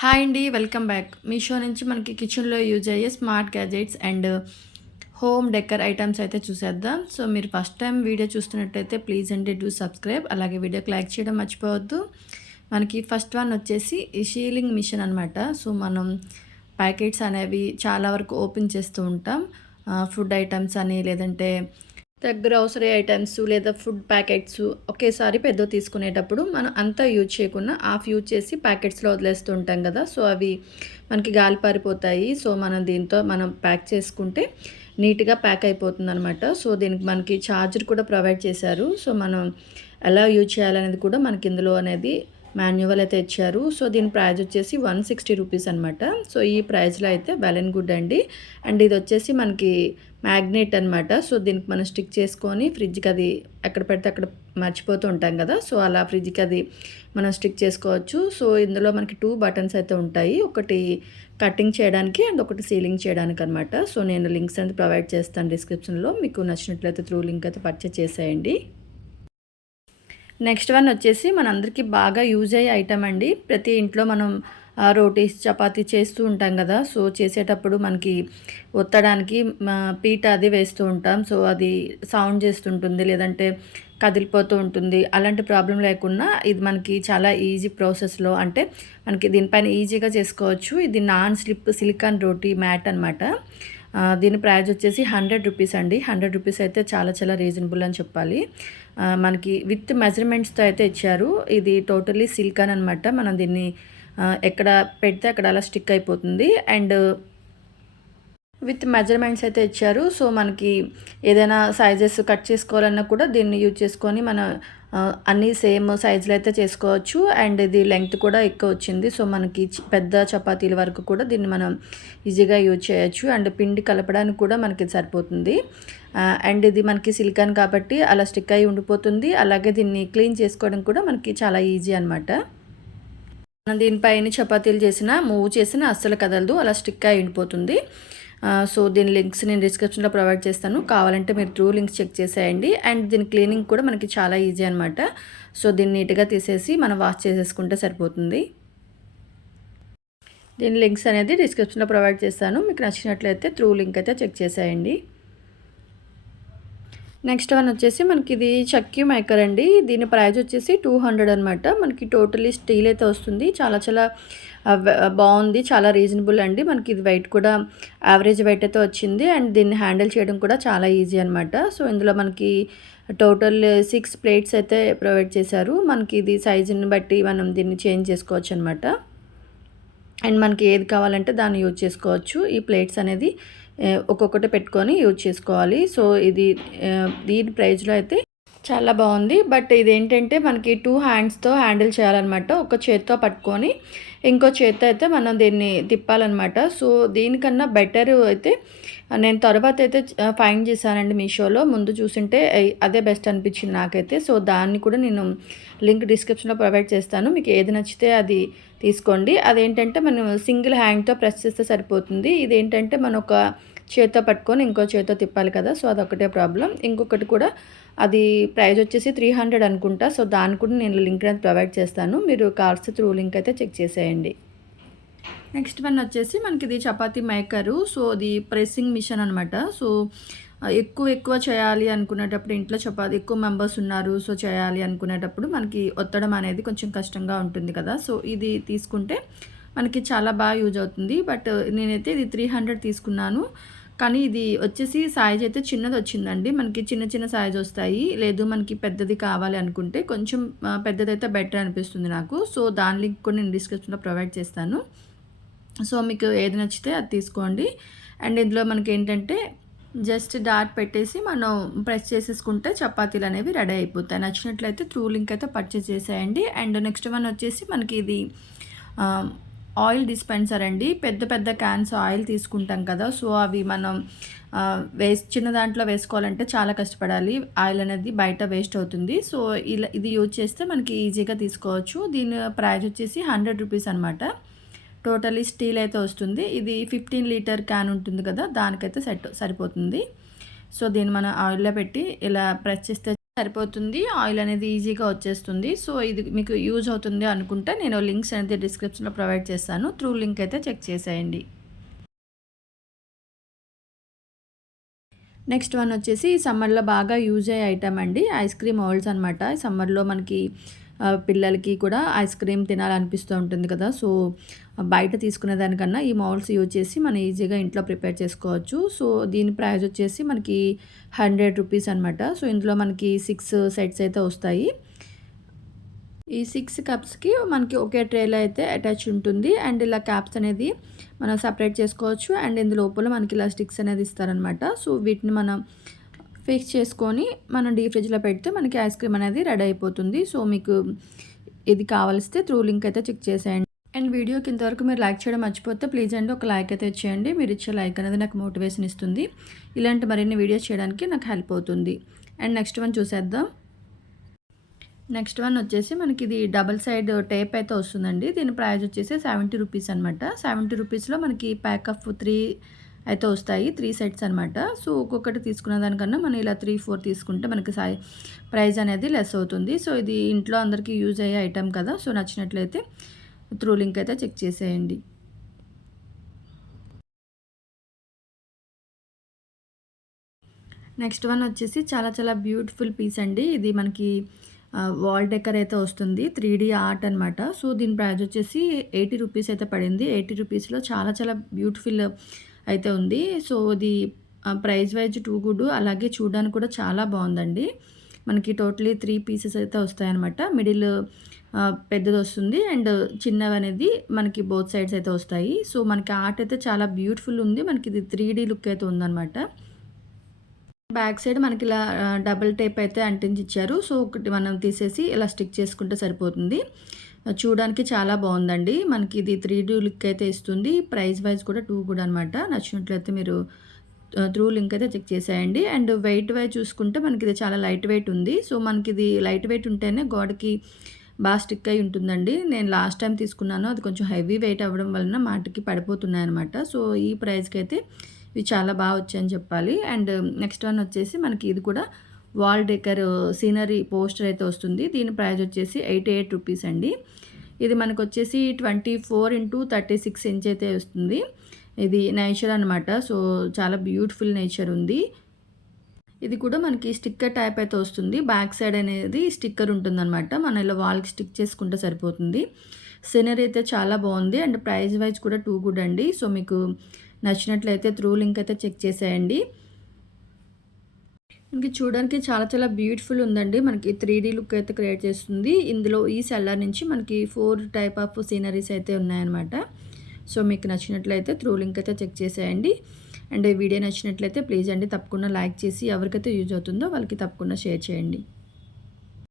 Hi అండి, welcome back. Meesho నుంచి మనకి కిచెన్లో యూజ్ అయ్యే smart gadgets and home decor items అయితే చూసేద్దాం. సో మీరు ఫస్ట్ టైం వీడియో చూస్తున్నట్టయితే ప్లీజ్ అండి డూ సబ్స్క్రైబ్. అలాగే వీడియోకి లైక్ చేయడం మర్చిపోవద్దు. మనకి ఫస్ట్ వన్ వచ్చేసి ఈ షీలింగ్ మిషన్ అనమాట. సో మనం ప్యాకెట్స్ అనేవి చాలా వరకు ఓపెన్ చేస్తూ ఉంటాం. ఫుడ్ ఐటమ్స్ అని, లేదంటే గ్రోసరీ ఐటమ్స్ లేదా ఫుడ్ ప్యాకెట్స్ ఒకేసారి పెద్ద తీసుకునేటప్పుడు మనం అంతా యూజ్ చేయకుండా హాఫ్ యూజ్ చేసి ప్యాకెట్స్లో వదిలేస్తూ ఉంటాం కదా. సో అవి మనకి గాలి పారిపోతాయి. సో మనం దీంతో ప్యాక్ చేసుకుంటే నీట్గా ప్యాక్ అయిపోతుంది అనమాట. సో దీనికి మనకి ఛార్జర్ కూడా ప్రొవైడ్ చేశారు. సో మనం ఎలా యూజ్ చేయాలనేది కూడా మనకి ఇందులో అనేది మాన్యువల్ అయితే ఇచ్చారు. సో దీని ప్రైస్ వచ్చేసి 160 రూపీస్ అనమాట. సో ఈ ప్రైస్లో అయితే వెల్ అండ్ గుడ్ అండి. అండ్ ఇది వచ్చేసి మనకి మ్యాగ్నెట్ అనమాట. సో దీనికి మనం స్టిక్ చేసుకొని ఫ్రిడ్జ్కి అది ఎక్కడ పెడితే అక్కడ మర్చిపోతూ ఉంటాం కదా. సో అలా ఫ్రిడ్జ్కి అది మనం స్టిక్ చేసుకోవచ్చు. సో ఇందులో మనకి 2 బటన్స్ అయితే ఉంటాయి. ఒకటి కటింగ్ చేయడానికి అండ్ ఒకటి సీలింగ్ చేయడానికి అనమాట. సో నేను లింక్స్ అనేది ప్రొవైడ్ చేస్తాను డిస్క్రిప్షన్లో. మీకు నచ్చినట్లయితే త్రూ లింక్ అయితే పర్చేస్ చేసేయండి. నెక్స్ట్ వన్ వచ్చేసి మనందరికీ బాగా యూజ్ అయ్యే ఐటమ్ అండి. ప్రతి ఇంట్లో మనం రోటీస్ చపాతీ చేస్తూ ఉంటాం కదా. సో చేసేటప్పుడు మనకి ఒత్తడానికి పీట అది వేస్తూ ఉంటాం. సో అది సౌండ్ చేస్తుంటుంది, లేదంటే కదిలిపోతూ ఉంటుంది. అలాంటి ప్రాబ్లం లేకుండా ఇది మనకి చాలా ఈజీ ప్రాసెస్లో, అంటే మనకి దీనిపైన ఈజీగా చేసుకోవచ్చు. ఇది నాన్ స్లిప్ సిలికాన్ రోటీ మ్యాట్ అనమాట. దీని ప్రైస్ వచ్చేసి 100 రూపీస్ అండి. 100 రూపీస్ అయితే చాలా చాలా రీజనబుల్ అని చెప్పాలి. మనకి విత్ మెజర్మెంట్స్తో అయితే ఇచ్చారు. ఇది టోటల్లీ సిలికాన్ అనమాట. మనం దీన్ని ఎక్కడ పెడితే అక్కడ అలా స్టిక్ అయిపోతుంది. అండ్ విత్ మెజర్మెంట్స్ అయితే ఇచ్చారు. సో మనకి ఏదైనా సైజెస్ కట్ చేసుకోవాలన్నా కూడా దీన్ని యూజ్ చేసుకొని మన అన్నీ సేమ్ సైజులో అయితే చేసుకోవచ్చు. అండ్ ఇది లెంగ్త్ కూడా ఎక్కువ వచ్చింది. సో మనకి పెద్ద చపాతీల వరకు కూడా దీన్ని మనం ఈజీగా యూజ్ చేయొచ్చు. అండ్ పిండి కలపడానికి కూడా మనకి సరిపోతుంది. అండ్ ఇది మనకి సిలికాన్ కాబట్టి అలా స్టిక్ అయి ఉండిపోతుంది. అలాగే దీన్ని క్లీన్ చేసుకోవడం కూడా మనకి చాలా ఈజీ అనమాట. మనం దీనిపైన చపాతీలు చేసినా మూవ్ చేసినా అస్సలు కదలదు, అలా స్టిక్ అయి ఉండిపోతుంది. సో దీని లింక్స్ నేను డిస్క్రిప్షన్లో ప్రొవైడ్ చేస్తాను. కావాలంటే మీరు త్రూ లింక్స్ చెక్ చేసేయండి. అండ్ దీని క్లీనింగ్ కూడా మనకి చాలా ఈజీ అనమాట. సో దీన్ని నీట్గా తీసేసి మనం వాష్ చేసేసుకుంటే సరిపోతుంది. దీని లింక్స్ అనేది డిస్క్రిప్షన్లో ప్రొవైడ్ చేస్తాను. మీకు నచ్చినట్లయితే త్రూ లింక్ అయితే చెక్ చేసేయండి. నెక్స్ట్ వన్ వచ్చేసి మనకి ఇది చక్కీ మేకర్ అండి. దీని ప్రైస్ వచ్చేసి 200 అనమాట. మనకి టోటలీ స్టీల్ అయితే వస్తుంది. చాలా చాలా బాగుంది, చాలా రీజనబుల్ అండి. మనకి ఇది వెయిట్ కూడా యావరేజ్ వెయిట్ అయితే వచ్చింది. అండ్ దీన్ని హ్యాండిల్ చేయడం కూడా చాలా ఈజీ అనమాట. సో ఇందులో మనకి టోటల్ 6 ప్లేట్స్ అయితే ప్రొవైడ్ చేశారు. మనకి ఇది సైజుని బట్టి మనం దీన్ని చేంజ్ చేసుకోవచ్చు అనమాట. అండ్ మనకి ఏది కావాలంటే దాన్ని యూజ్ చేసుకోవచ్చు. ఈ ప్లేట్స్ అనేది ఒక్కొక్కటి పెట్టుకొని యూజ్ చేసుకోవాలి. సో ఇది దీని ప్రైస్లో అయితే చాలా బాగుంది. బట్ ఇదేంటంటే మనకి 2 హ్యాండ్స్తో హ్యాండిల్ చేయాలన్నమాట. ఒక చేత్తో పట్టుకొని ఇంకో చేత్తో అయితే మనం దీన్ని తిప్పాలన్నమాట. సో దీనికన్నా బెటర్ అయితే నేను తర్వాత అయితే ఫైండ్ చేశానండి మీషోలో. ముందు చూసింటే అదే బెస్ట్ అనిపించింది నాకైతే. సో దాన్ని కూడా నేను లింక్ డిస్క్రిప్షన్లో ప్రొవైడ్ చేస్తాను. మీకు ఏది నచ్చితే అది తీసుకోండి. అదేంటంటే మనం సింగిల్ హ్యాండ్తో ప్రెస్ చేస్తే సరిపోతుంది. ఇదేంటంటే మనం ఒక చేత్తో పట్టుకొని ఇంకో చేత్తో తిప్పాలి కదా. సో అదొకటే ప్రాబ్లం. ఇంకొకటి కూడా అది ప్రైస్ వచ్చేసి 300 అనుకుంటా. సో దాన్ని కూడా నేను లింక్ అనేది ప్రొవైడ్ చేస్తాను. మీరు కావాల్సిన త్రూ లింక్ అయితే చెక్ చేసేయండి. నెక్స్ట్ వన్ వచ్చేసి మనకి ఇది చపాతీ మేకరు. సో అది ప్రెస్సింగ్ మిషన్ అనమాట. సో ఎక్కువ చేయాలి అనుకునేటప్పుడు, ఇంట్లో చపాతీ ఎక్కువ మెంబర్స్ ఉన్నారు, సో చేయాలి అనుకునేటప్పుడు మనకి ఒత్తడం అనేది కొంచెం కష్టంగా ఉంటుంది కదా. సో ఇది తీసుకుంటే మనకి చాలా బాగా యూజ్ అవుతుంది. బట్ నేనైతే ఇది 300 తీసుకున్నాను. కానీ ఇది వచ్చేసి సైజ్ అయితే చిన్నది వచ్చిందండి. మనకి చిన్న చిన్న సైజ్ వస్తాయి. లేదు మనకి పెద్దది కావాలి అనుకుంటే కొంచెం పెద్దదైతే బెటర్ అనిపిస్తుంది నాకు. సో దాని లింక్ కూడా నేను డిస్క్రిప్షన్లో ప్రొవైడ్ చేస్తాను. సో మీకు ఏది నచ్చితే అది తీసుకోండి. అండ్ ఇందులో మనకి ఏంటంటే జస్ట్ డాట్ పెట్టేసి మనం ప్రెస్ చేసేసుకుంటే చపాతీలు అనేవి రెడీ అయిపోతాయి. నచ్చినట్లయితే త్రూ లింక్ అయితే పర్చేస్ చేసేయండి. అండ్ నెక్స్ట్ వన్ వచ్చేసి మనకి ఇది ఆయిల్ డిస్పెన్సర్ అండి. పెద్ద పెద్ద క్యాన్స్ ఆయిల్ తీసుకుంటాం కదా. సో అవి మనం చిన్న దాంట్లో వేసుకోవాలంటే చాలా కష్టపడాలి. ఆయిల్ అనేది బయట వేస్ట్ అవుతుంది. సో ఇది యూజ్ చేస్తే మనకి ఈజీగా తీసుకోవచ్చు. దీని ప్రైస్ వచ్చేసి 100 రూపీస్ అనమాట. టోటలీ స్టీల్ అయితే వస్తుంది. ఇది 15 లీటర్ క్యాన్ ఉంటుంది కదా, దానికైతే సరిపోతుంది. సో దీన్ని మనం ఆయిల్లో పెట్టి ఇలా ప్రెస్ చేస్తే సరిపోతుంది. ఆయిల్ అనేది ఈజీగా వచ్చేస్తుంది. సో, ఇది మీకు యూజ్ అవుతుంది అనుకుంటే నేను లింక్స్ అనేది డిస్క్రిప్షన్‌లో ప్రొవైడ్ చేస్తాను. త్రూ లింక్ అయితే చెక్ చేసేయండి. నెక్స్ట్ వన్ వచ్చేసి సమ్మర్‌లో బాగా యూజ్ అయ్యే ఐటెమ్ అండి. ఐస్ క్రీమ్ మౌల్డ్స్ అనమాట. సమ్మర్‌లో మనకి పిల్లలకి కూడా ఐస్ క్రీమ్ తినాలనిపిస్తూ ఉంటుంది కదా! సో, బయట తీసుకునే దానికన్నా ఈ మౌల్డ్స్ యూజ్ చేసి మనం ఈజీగా ఇంట్లో ప్రిపేర్ చేసుకోవచ్చు. సో, దీని ప్రైస్ వచ్చేసి మనకి రూ. 100 అనమాట. సో, ఇందులో మనకి 6 సెట్స్ అయితే వస్తాయి. ఈ 6 కప్స్‌కి మనకి ఒకే ట్రేలో అయితే అటాచ్ ఉంటుంది. అండ్ ఇలా క్యాప్స్ అనేది మనం సెపరేట్ చేసుకోవచ్చు. అండ్ ఇందు లోపల మనకి ఇలా స్టిక్స్ అనేది ఇస్తారనమాట. సో, వీటిని మనం ఫిక్స్ చేసుకొని మనం డీప్ ఫ్రిడ్జ్‌లో పెడితే మనకి ఐస్ క్రీమ్ అనేది రెడీ అయిపోతుంది. సో, మీకు ఇది కావాలిస్తే త్రూ లింక్ అయితే చెక్ చేసేయండి. అండ్ వీడియోకి ఇంతవరకు మీరు లైక్ చేయడం మర్చిపోతే ప్లీజ్ అండి ఒక లైక్ అయితే ఇచ్చేయండి. మీరు ఇచ్చే లైక్ అనేది నాకు మోటివేషన్ ఇస్తుంది. ఇలాంటి మరిన్ని వీడియోస్ చేయడానికి నాకు హెల్ప్ అవుతుంది. అండ్ నెక్స్ట్ వన్ చూసేద్దాం. నెక్స్ట్ వన్ వచ్చేసి మనకి ఇది డబుల్ సైడ్ టేప్ అయితే వస్తుందండి. దీని ప్రైస్ వచ్చేసి రూ. 70 అనమాట. రూ. 70లో మనకి ప్యాక్ ఆఫ్ 3 అయితే వస్తాయి. 3 సెట్స్ అనమాట. సో, ఒక్కొక్కటి తీసుకున్న దానికన్నా మనం ఇలా 3, 4 తీసుకుంటే మనకి ప్రైస్ అనేది లెస్ అవుతుంది. సో, ఇది ఇంట్లో అందరికీ యూజ్ అయ్యే ఐటెమ్ కదా! సో, నచ్చినట్లయితే త్రూ లింక్ అయితే చెక్ చేసేయండి. నెక్స్ట్ వన్ వచ్చేసి చాలా చాలా బ్యూటిఫుల్ పీస్ అండి. ఇది మనకి వాల్ డెకర్ అయితే వస్తుంది. 3D ఆర్ట్ అనమాట. సో, దీని ప్రైస్ వచ్చేసి రూ. 80 అయితే పడింది. రూ. 80లో చాలా చాలా బ్యూటిఫుల్ అయితే ఉంది. సో, ఇది ప్రైస్ వైజ్ టూ గుడ్. అలాగే చూడడానికి కూడా చాలా బాగుందండి. మనకి టోటలీ 3 పీసెస్ అయితే వస్తాయన్నమాట. మిడిల్ పెద్దది వస్తుంది. అండ్ చిన్నవనేది మనకి బోత్ సైడ్స్ అయితే వస్తాయి. సో, మనకి ఆర్ట్ అయితే చాలా బ్యూటిఫుల్ ఉంది. మనకి ఇది 3D లుక్ అయితే ఉందన్నమాట. బ్యాక్ సైడ్ మనకి ఇలా డబుల్ టేప్ అయితే అంటించిచ్చారు. సో, ఒకటి మనం తీసేసి ఇలా స్టిక్ చేసుకుంటే సరిపోతుంది. చూడడానికి చాలా బాగుందండి. మనకి ఇది 3D లుక్ అయితే ఇస్తుంది. ప్రైస్ వైజ్ కూడా టూ గుడ్ అనమాట. నచ్చినట్లయితే మీరు త్రూ లింక్ అయితే చెక్ చేసేయండి. అండ్ వెయిట్ వైజ్ చూసుకుంటే మనకి ఇది చాలా లైట్ వెయిట్ ఉంది. సో, మనకి ఇది లైట్ వెయిట్ ఉంటేనే గోడకి బాగా స్టిక్ అయి ఉంటుందండి. నేను లాస్ట్ టైం తీసుకున్నాను. అది కొంచెం హెవీ వెయిట్ అవ్వడం వలన మాటికి పడిపోతున్నాయన్నమాట. సో, ఈ ప్రైస్‌కి అయితే ఇవి చాలా బాగా వచ్చాయని చెప్పాలి. అండ్ నెక్స్ట్ వన్ వచ్చేసి మనకి ఇది కూడా వాల్ డెకర్ సీనరీ పోస్టర్ అయితే వస్తుంది. దీని ప్రైస్ వచ్చేసి రూ. 88 అండి. ఇది మనకు వచ్చేసి 24x36 ఇంచ్ అయితే వస్తుంది. ఇది నేచర్ అనమాట. సో, చాలా బ్యూటిఫుల్ నేచర్ ఉంది. ఇది కూడా మనకి స్టిక్కర్ టైప్ అయితే వస్తుంది. బ్యాక్ సైడ్ అనేది స్టిక్కర్ ఉంటుందన్నమాట. మనం ఇలా వాల్‌కి స్టిక్ చేసుకుంటే సరిపోతుంది. సీనరీ అయితే చాలా బాగుంది. అండ్ ప్రైస్ వైజ్ కూడా టూ గుడ్ అండి. సో, మీకు నచ్చినట్లయితే త్రూ లింక్ అయితే చెక్ చేసేయండి. ఇంక చూడడానికి చాలా చాలా బ్యూటిఫుల్ ఉందండి. మనకి 3D లుక్ అయితే క్రియేట్ చేస్తుంది. ఇందులో ఈ సెల్లర్ నుంచి మనకి 4 టైప్ ఆఫ్ సీనరీస్ అయితే ఉన్నాయన్నమాట. సో, మీకు నచ్చినట్లయితే త్రూ లింక్ అయితే చెక్ చేసేయండి. అండ్ ఈ వీడియో నచ్చినట్లయితే ప్లీజ్ అండి తప్పకుండా లైక్ చేసి ఎవరికైతే యూజ్ అవుతుందో వాళ్ళకి తప్పకుండా షేర్ చేయండి.